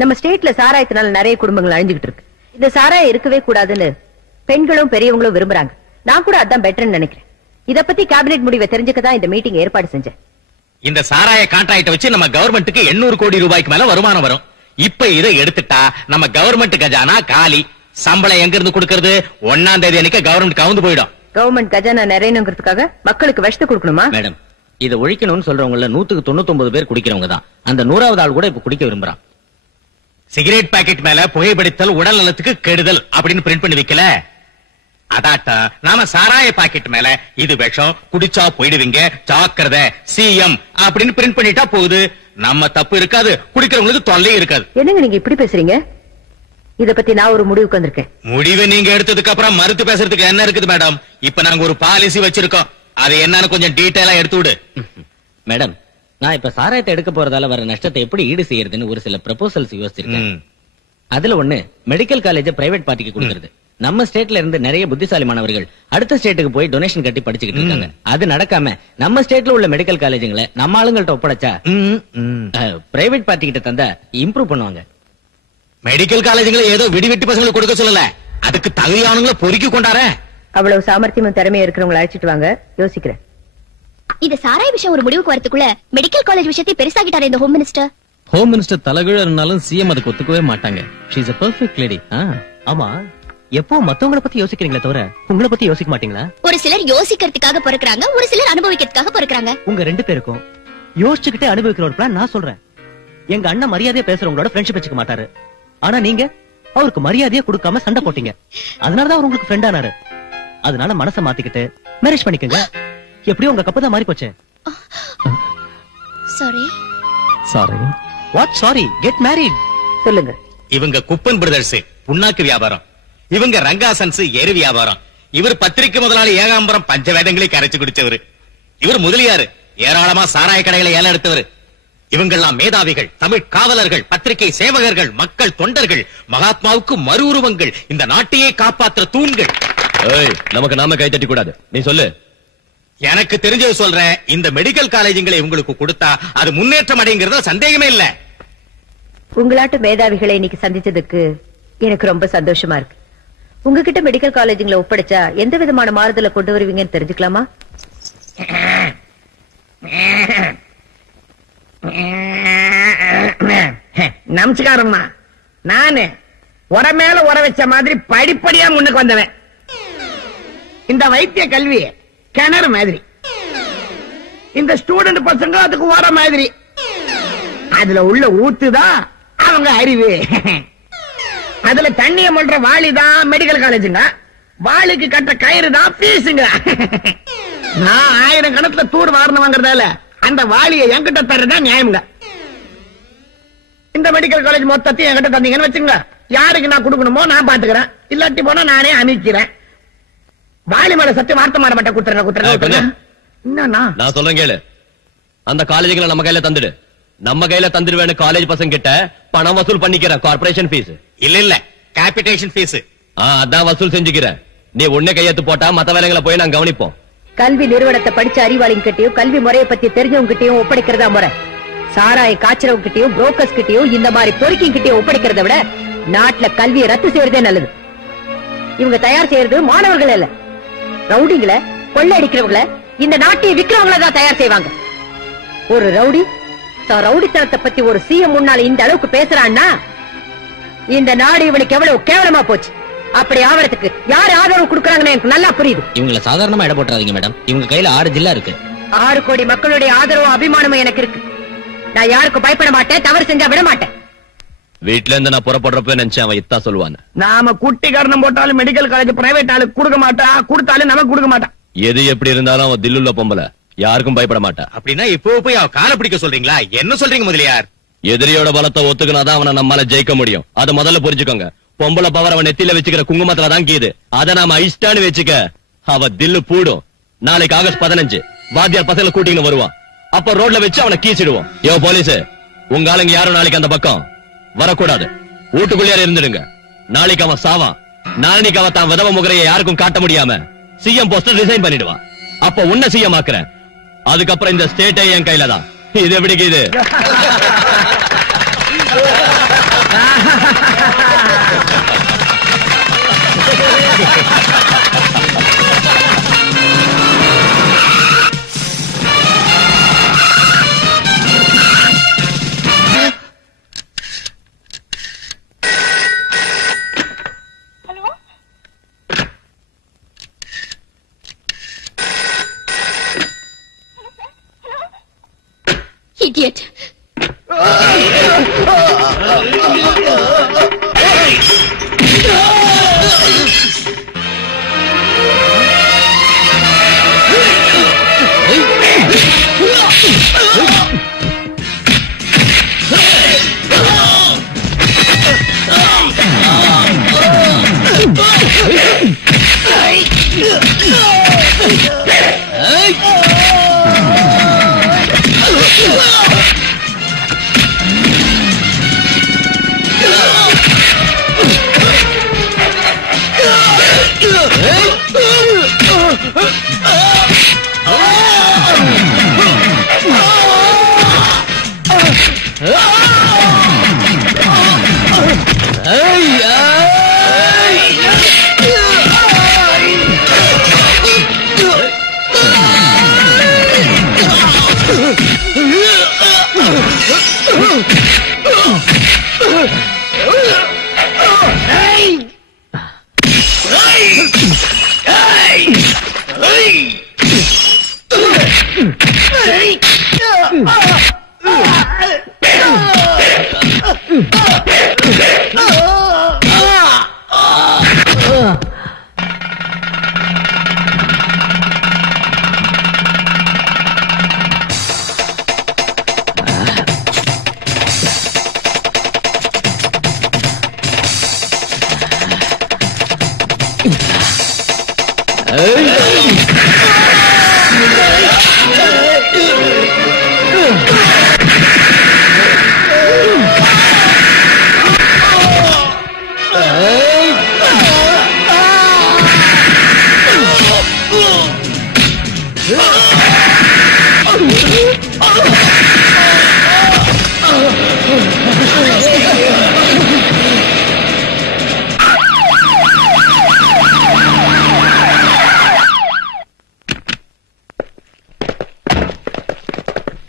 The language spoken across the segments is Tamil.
நம்ம ஸ்டேட்ல சாராயத்தினால நிறைய குடும்பங்கள் அழிஞ்சுகிட்டு இருக்கு. இந்த சாராயம் இருக்கவே கூடாதுன்னு பெண்களும் பெரியவங்களும் விரும்புறாங்க. நான் கூட அதான் பெட்டர்னு நினைக்கிறேன். இத பத்தி கேபினெட் முடிவை தெரிஞ்சுக்கதான் இந்த மீட்டிங் ஏற்பாடு செஞ்சேன். இந்த சாராய கான்ட்ராக்ட் வச்சு நம்ம கவர்மெண்ட்டுக்கு 800 கோடி ரூபாய்க்கு மேல வருமானம் வரும். இப்ப இதை எடுத்துட்டா நம்ம கவர்மெண்ட் கஜானா காலி. சம்பளம் எங்க இருந்து கொடுக்கறது? 1ஆம் தேதி அன்னைக்கு கவர்மெண்ட் கவுந்து போயிடும். கவர்மெண்ட் கஜானா நிறையணுங்கிறதுக்காக மக்களுக்கு விஷத்தை கொடுக்கணுமா? மேடம், இதை ஒழிக்கணும்னு சொல்றவங்கள 199 பேர் குடிக்கிறவங்க தான். அந்த 100வது ஆள் கூட இப்ப குடிக்க விரும்புறான். சிகரெட் பாக்கெட் மேல புகைப்பிடித்தல் உடல் நலத்துக்கு கெடுதல் அப்படின்னு பிரிண்ட் பண்ணி வைக்கல. அதாட்டா நாம சாராய பாக்கெட் மேல இது விஷம், குடிச்சா போயிடுவீங்க, ஜாக்கிரதை, சிஎம் அப்படின்னு பிரிண்ட் பண்ணிட்டா போகுது. நம்ம தப்பு இருக்காது, குடிக்கிறவங்களுக்கு தொல்லை இருக்காது. என்னங்க நீங்க இப்படி பேசுறீங்க? இத பத்தி நான் ஒரு முடிவுக்கு வந்திருக்கேன். முடிவை நீங்க எடுத்ததுக்கு அப்புறம் மறுத்து பேசுறதுக்கு என்ன இருக்குது மேடம்? இப்ப நாங்க ஒரு பாலிசி வச்சிருக்கோம். அது என்னன்னு கொஞ்சம் டீடைலா எடுத்து விடு. மேடம், நான் இப்ப சாராயத்தை எடுக்க போறதால வர நஷ்டத்தை எப்படி ஈடு செய்யறதுன்னு ஒரு சில ப்ரொபோசல்ஸ் யோசிச்சிருக்கேன். அதுல ஒண்ணு, மெடிக்கல் காலேஜ் பிரைவேட் பார்ட்டிக்கு கொடுக்கிறது. நம்ம ஸ்டேட்ல இருந்து நிறைய புத்திசாலி மாணவர்கள் அடுத்த ஸ்டேட்டுக்கு போய் டொனேஷன் கட்டி படிச்சுக்கிட்டு இருக்காங்க. அது நடக்காம நம்ம ஸ்டேட்ல உள்ள மெடிக்கல் காலேஜுங்களை நம்ம ஆளுங்கள்ட்ட ஒப்படைச்சா பிரைவேட் பார்ட்டி கிட்ட தந்தா இம்ப்ரூவ் பண்ணுவாங்க. மெடிக்கல் காலேஜுங்களை ஏதோ விடிவெட்டி பசங்களுக்கு கொடுக்க சொல்லல, அதுக்கு தகுதியானவங்களை பொறுக்கி கொண்டார. அவ்வளவு சாமர்த்தியமும் திறமையா இருக்கிறவங்களை அழைச்சிட்டு வாங்க, யோசிக்கிறேன். இந்த சாராய விஷயம் ஒரு முடிவுக்கு வரதுக்குள்ள மெடிக்கல் காலேஜ் விஷயத்தை பெருசாகிட்டாரு இந்த ஹோம் மினிஸ்டர். ஹோம் மினிஸ்டர் தலைகீழ இருந்தாலும் சிஎம் அதுக்கு ஒத்துக்கவே மாட்டாங்க. She is a perfect lady. ஆமா, எப்போ மத்தவங்கள பத்தி யோசிக்கிறீங்களே தவிர உங்களை பத்தி யோசிக்க மாட்டீங்களா? ஒரு சிலர் யோசிக்கிறதுக்காக பிறக்குறாங்க, ஒரு சிலர் அனுபவிக்கிறதுக்காக பிறக்குறாங்க. உங்க 2 பேருக்கும் யோசிச்சுக்கிட்டே அனுபவிக்கிற ஒரு பிளான் நான் சொல்றேன். எங்க அண்ணன் மரியாதையா பேசுறவங்களோட ஃப்ரெண்ட்ஷிப் வச்சுக்க மாட்டாரு. ஆனா நீங்க அவருக்கு மரியாதையா கொடுக்காம சண்டை போட்டீங்க. அதனாலதான் அவர் உங்களுக்கு ஃப்ரெண்ட் ஆனாரு. அதனால மனசை மாத்திக்கிட்டு மேரேஜ் பண்ணிக்கங்க. எப்படியும் உங்க கப்பு தான் மாறி போச்சு. Sorry. Sorry. What sorry? Get married. சொல்லுங்க. இவங்க குப்பன் பிரதர்ஸ் புண்ணாக்கு வியாபாரம், இவங்க ரங்காசன்ஸ் எரு வியாபாரம், இவர் பத்திரிக்கை முதலாளி ஏகாம்பரம் பஞ்ச வேதங்களை கரைச்சு குடிச்சவரு, இவர் முதலியாரு ஏராளமா சாராய கடைகளை ஏல எடுத்தவர். இவங்கெல்லாம் மேதாவிகள், தமிழ் காவலர்கள், பத்திரிகை சேவகர்கள், மக்கள் தொண்டர்கள், மகாத்மாவுக்கு மறு உருவங்கள், இந்த நாட்டையே காப்பாற்ற தூண்கள். நமக்கு நாம கை தட்டி கூடாது. நீ சொல்லு. எனக்கு தெரிஞ்சது சொல்றேன். இந்த மெடிக்கல் காலேஜுங்களை உங்களுக்கு கொடுத்தா அது முன்னேற்றம் அடைங்கிறத சந்தேகமே இல்ல. உங்களாட்டு மேதாவிகளை இன்னைக்கு சந்திச்சதுக்கு எனக்கு ரொம்ப சந்தோஷமா இருக்கு. உங்ககிட்ட மெடிக்கல் காலேஜுங்களை ஒப்படைச்சா எந்த விதமான மாறுதலை கொண்டு வருவீங்கன்னு தெரிஞ்சுக்கலாமா? நமஸ்காரம்மா. நானு உர மேல உர வச்ச மாதிரி படிப்படியா முன்னுக்கு வந்தவன். இந்த வைத்திய கல்வி கிணறு மாதிரி, இந்த ஸ்டூடெண்ட் பசங்க அதுக்கு உர மாதிரி. அதுல உள்ள ஊத்துதான் அவங்க அறிவு. அதுல தண்ணிய மல்ற வாளிதான் மெடிக்கல் காலேஜுங்க, வாளிக்கு கட்ட கயிறு தான் பீஸுங்க. நான் 1000 கணக்குல தூர் வாரணம் வாங்குறதால அந்த வாளியை என்கிட்ட தர்றதா நியாயம்ங்க. இந்த மெடிக்கல் காலேஜ் மொத்தத்தையும் என்கிட்ட தந்தீங்கன்னு வச்சுங்க, யாருக்கு நான் கொடுக்கணுமோ நான் பாத்துக்கிறேன், இல்லாட்டி போனா நானே அமைக்கிறேன். வாலி மேல சத்தியம் வார்த்தை மாற மாட்டேன். குத்துறேன். நான் சொல்றேன் கேளு. அந்த காலேஜுகளை நம்ம கையில தந்துடு. நம்ம கையில தந்துடுவேன்னு காலேஜ் பசங்க கிட்ட பணம் வசூல் பண்ணிக்கிறேன். கார்பரேஷன் ஃபீஸ் இல்ல கேபிடேஷன் ஃபீஸ். அதான் வசூல் செஞ்சுக்கிறேன். நீ ஒண்ணே கையெழுத்து போட்டா மத்த வேலைகளை போய் நான் கவனிப்போம். கல்வி நிறுவனத்தை படிச்ச அறிவாளிங்க கிட்டயும் கல்வி முறையை பத்தி தெரிஞ்சவங்க கிட்டயும் ஒப்படைக்கிறதா முறை. சாராய காய்ச்சறவங்க கிட்டயும் புரோக்கர்ஸ் கிட்டயும் இந்த மாதிரி பொறுக்கிங் கிட்டயும் ஒப்படைக்கிறத விட நாட்டுல கல்வியை ரத்து செய்யறதே நல்லது. இவங்க தயார் செய்யறது மாணவர்கள் இல்ல, ரவுடிங்கள, கொள்ளை அடிக்கிறவங்கள, இந்த நாட்டையை விக்கிறவங்கள தான் தயார் செய்வாங்க. ஒரு ரவுடி ரவுடித்தனத்தை பத்தி ஒரு சிஎம் முன்னால இந்த அளவுக்கு பேசுறான்னா இந்த நாடு இவனுக்கு எவ்வளவு கேவலமா போச்சு. அப்படி ஆவறதுக்கு யாரு ஆதரவு கொடுக்கறாங்கன்னு எனக்கு நல்லா புரியுது. இவங்களை சாதாரணமா இட போட்டுறாதீங்க மேடம். இவங்க கையில 6 ஜில்லா இருக்கு. 6 கோடி மக்களுடைய ஆதரவும் அபிமானமும் எனக்கு இருக்கு. நான் யாருக்கும் பயப்பட மாட்டேன், தவறு செஞ்சா விட மாட்டேன். வீட்டுல இருந்து நான் புறப்படுறப்ப நினைச்சேன் அவன் இத்தான் சொல்லுவான். நாம குட்டி காரணம் போட்டாலும் மெடிக்கல் காலேஜ் பிரைவேட் ஆளுக்கு கொடுக்க மாட்டா, கொடுத்தாலும் நமக்கு கொடுக்க மாட்டான். எது எப்படி இருந்தாலும் அவன் தில்லுள்ள பொம்பளை, யாருக்கும் பயப்பட மாட்டான். அப்படின்னா இப்போ போய் அவன் காலை பிடிக்க சொல்றீங்களா? என்ன சொல்றீங்க முதலியார்? எதிரியோட பலத்தை ஒத்துக்கினாதான் அவனை நம்மால ஜெயிக்க முடியும். அதை முதல்ல புரிஞ்சுக்கோங்க. பொம்பளை பவர் அவன் நெத்தியில வச்சுக்கிற குங்குமத்துல தான் கீது. அதை நாம ஐஸ்டான்னு வச்சுக்க அவ தில்லு பூடும். நாளைக்கு ஆகஸ்ட் 15 வாத்தியார் பசங்களை கூட்டின்னு வருவான். அப்ப ரோட்ல வச்சு அவனை கீச்சிடுவோம். யோ போலீஸ், உங்க ஆளுங்க யாரும் நாளைக்கு அந்த பக்கம் வரக்கூடாது. வீட்டுக்குள்ளேயே இருந்துடுங்க. நாளைக்கு அவன் சாவான். நாளைக்கு அவன் தான் விதவ முகரையை யாருக்கும் காட்ட முடியாம சிஎம் போஸ்டர் ரிசைன் பண்ணிடுவான். அப்ப உன்ன சிஎம் ஆக்குறேன். அதுக்கப்புறம் இந்த ஸ்டேட்டே என் கையில தான். இது எப்படி இது?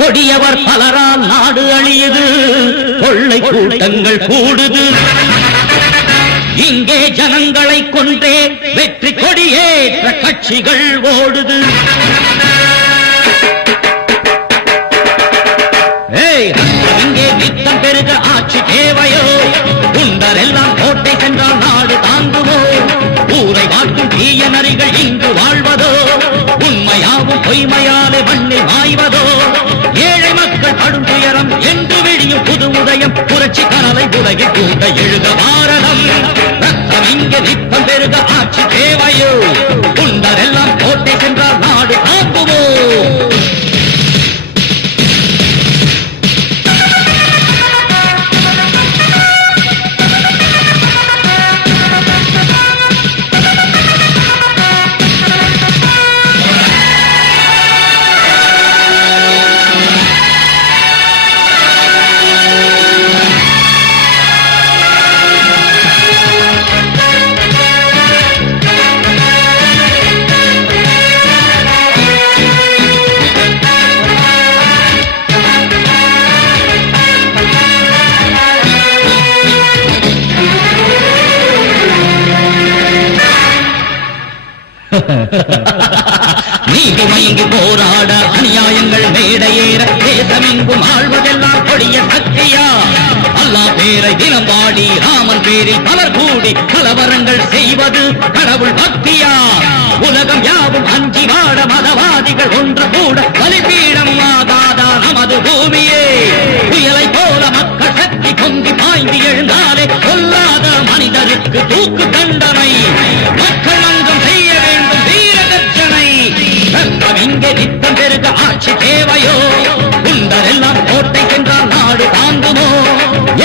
கொடியவர் பலரால் நாடு அழியுது, கொள்ளை கூட்டங்கள் கூடுது. இங்கே ஜனங்களை கொன்றே வெற்றி கொடியேற்ற கட்சிகள் ஓடுது. இங்கே நித்தம் பெருக ஆட்சி தேவையோ? குண்டர் எல்லாம் கோட்டை சென்றால் நாடு தாங்குமோ? ஊரை வாட்டும் தீய நரிகள் இங்கு வாழ்வதோ? உண்மையாவும் பொய்மையாலே மண்ணில் மாய்வதோ? ஏழை மக்கள் படும் துயரம் என்று விடியும் புது உதயம், புரட்சி கனலை உலகில் கூட எழுத பாரதம். ரத்தம் இங்கே நித்தம் பெருக ஆட்சி தேவையோ? குண்டர் எல்லாம் கோட்டை சென்றால் நாடு தாங்குமோ? நீதி மயங்கி போராட அநியாயங்கள் மேடையேற தேசமெங்கும் ஆழ்வதெல்லாம் கொடிய சக்தியா? அல்லா பேரை தினம் பாடி ராமன் பேரில் பலர் கூடி கலவரங்கள் செய்வது கடவுள் பக்தியா? உலகம் யாவும் அஞ்சி வாட மதவாதிகள் ஒன்று கூட பலிபீடம் ஆகாதா நமது பூமியே? புயலை போல மக்கள் சக்தி பொங்கி பாய்ந்து எழுந்தாலே கொல்லாத மனிதருக்கு தூக்கு தண்டனை. மக்கள் மன்றம் செய்ய வேண்டும் வீர கர்ஜனை. ரத்தம் இங்கே நித்தம் பெருக ஆட்சி தேவையோ? குண்டர் எல்லாம் கோட்டை சென்றால் நாடு தாங்குமோ?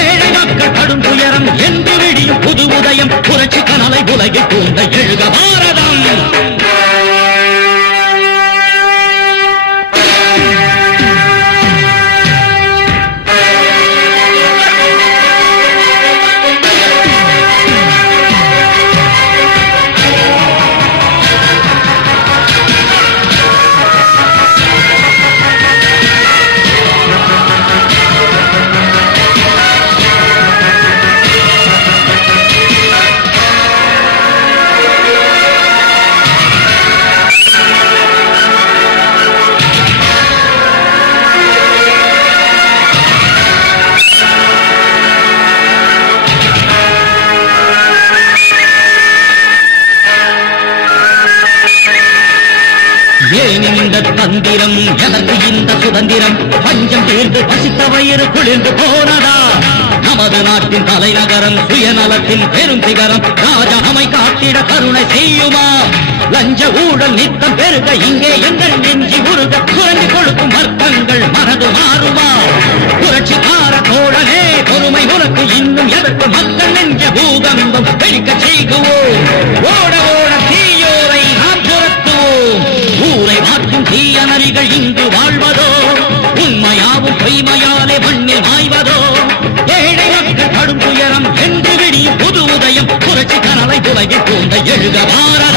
ஏழை மக்கள் கடும் துயரம் என்று விடியும் புது உதயம், புரட்சி கனலை உலகில் தூண்ட எழுக பாரதம். தந்திரம் எனக்கு இந்த சுதந்திரம், பஞ்சம் தீர்ந்து பசித்த வயிறு குளிர்ந்து போனதா? நமது நாட்டின் தலைநகரம் சுயநலத்தின் பெரும் சிகரம், ராஜா நம்மை காட்டிட கருணை செய்யுமா? லஞ்ச ஊழல் நித்தம் பெருக இங்கே எங்கள் நெஞ்சி உருக, குறைந்து கொடுக்கும் வர்க்கங்கள் மனது மாறுமா? புரட்சிக்கார தோழனே பொறுமை உனக்கு இன்னும் எதற்கு? மக்கள் நெஞ்ச பூகம்பம் வெடிக்க செய்குவோம். ஓட ஓட தீயோரை நாம் துரத்துவோம். ஊரை மாற்றும் தீய நரிகள் இங்கு வாழ்வதோ? உண்மையாவும் பொய்மையாலே மண்ணில் மாய்வதோ? ஏழை மக்கள் கடும் துயரம் என்று விடியும் புது உதயம், புரட்சி கனலை உலகில் தூண்ட எழுத பாரதம்.